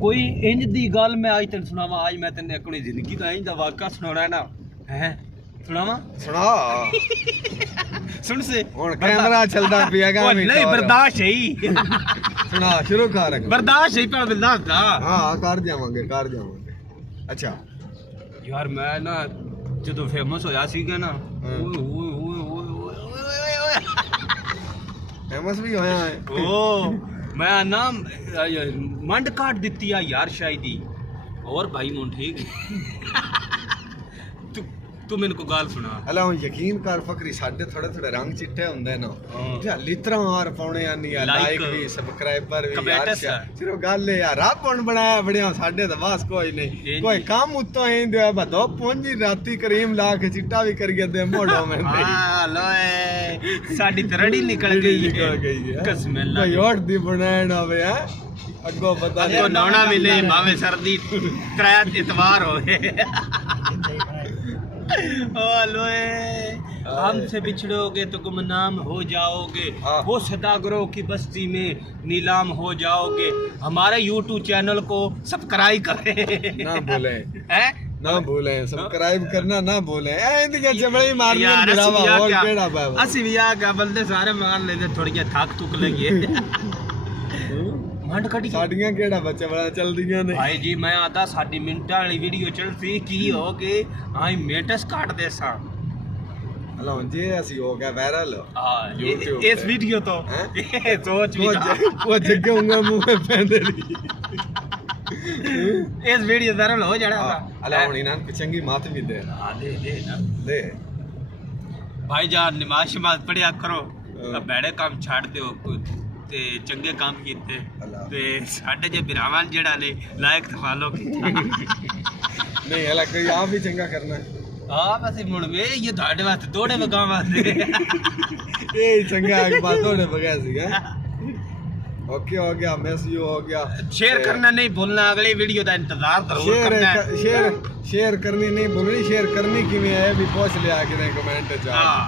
कोई इंज दी गल मैं आज तेन सुनावा। आज मैं तेन अपनी जिंदगी का इंज दा वाक़या सुनाना है ना। हैं सुनावा सुना सुन से हुन कैमरा चलदा पियागा नहीं बर्दाश्त है सुना शुरू कर बर्दाश्त है पर बर्दाश्त दा हां कर जावांगे अच्छा यार मैं ना जदों फेमस होया सीगा ना फेमस भी होया है ओ मैं ना मंड काट दित्ती है यार शायदी और भाई मोन ठीक तू मेरे को गाल सुना हला यकीन कर फकरी साडे थोड़े थोड़े रंग चिट्टे हुंदे ना जा लितरा मार पाउणे आनी है लाइक भी सब्सक्राइबर भी यार सिर्फ गल है यार आप कौन बनाया बढ़िया साडे तो बस कोई नहीं कोई काम उतो ही दे बदो पूंजी राती करीम ला के चिट्टा भी कर गए दे मोड़ो में हां लोए साडी तरड़ी निकल गई है कसम अल्लाह कोई और दी बनाना होवे है अगो बता अगो नौना मिले भावे सर्दी त्रय इतवार होए ओ लोए हमसे बिछड़ोगे तो गुमनाम हो जाओगे वो सदागरों की बस्ती में नीलाम हो जाओगे हमारे YouTube चैनल को सब्सक्राइब करें ना भूले हैं ना भूले सब्सक्राइब करना ना भूले इंदिया चबड़ी मारने बिलावा और केड़ा बाबा असि भी आ गया बंदे सारे मार लेते थोड़ी थक तुक लगी मंड कटी साडियां केड़ा बच्चे बड़ा चलदियां ने भाई जी मैं आता साडी मिनटां वाली वीडियो चलती की हो के आई मेटस काट दे सा हलो जे असि हो गया वायरल हां इस वीडियो तो सोच भी वो जगह उंगा मुंह में पेंदे इस वीडियो वायरल हो जाना था हला हुन इनान चंगी मात भी दे हां दे ना दे भाई जान नमाज शमाज पढ़िया करो बैड़े काम छाड़ दो ते चंगे काम कीते ते साडे जे बिरावां जेड़ा ने लायक फॉलो कीता नहीं हला कोई आप भी चंगा करना हां बस मुड़ वे ये ਤੁਹਾਡੇ ਵਾਸਤੇ ਤੋੜੇ ਵਗਾ ਵਾਸਤੇ ये चंगा एक बात थोड़े बगैर सीगा ओके हो गया मिस यू हो गया शेयर करना नहीं भूलना अगली वीडियो का इंतजार जरूर करना है शेयर करनी नहीं भूलनी शेयर करनी किवें है भी पूछ लिया कि कमेंट च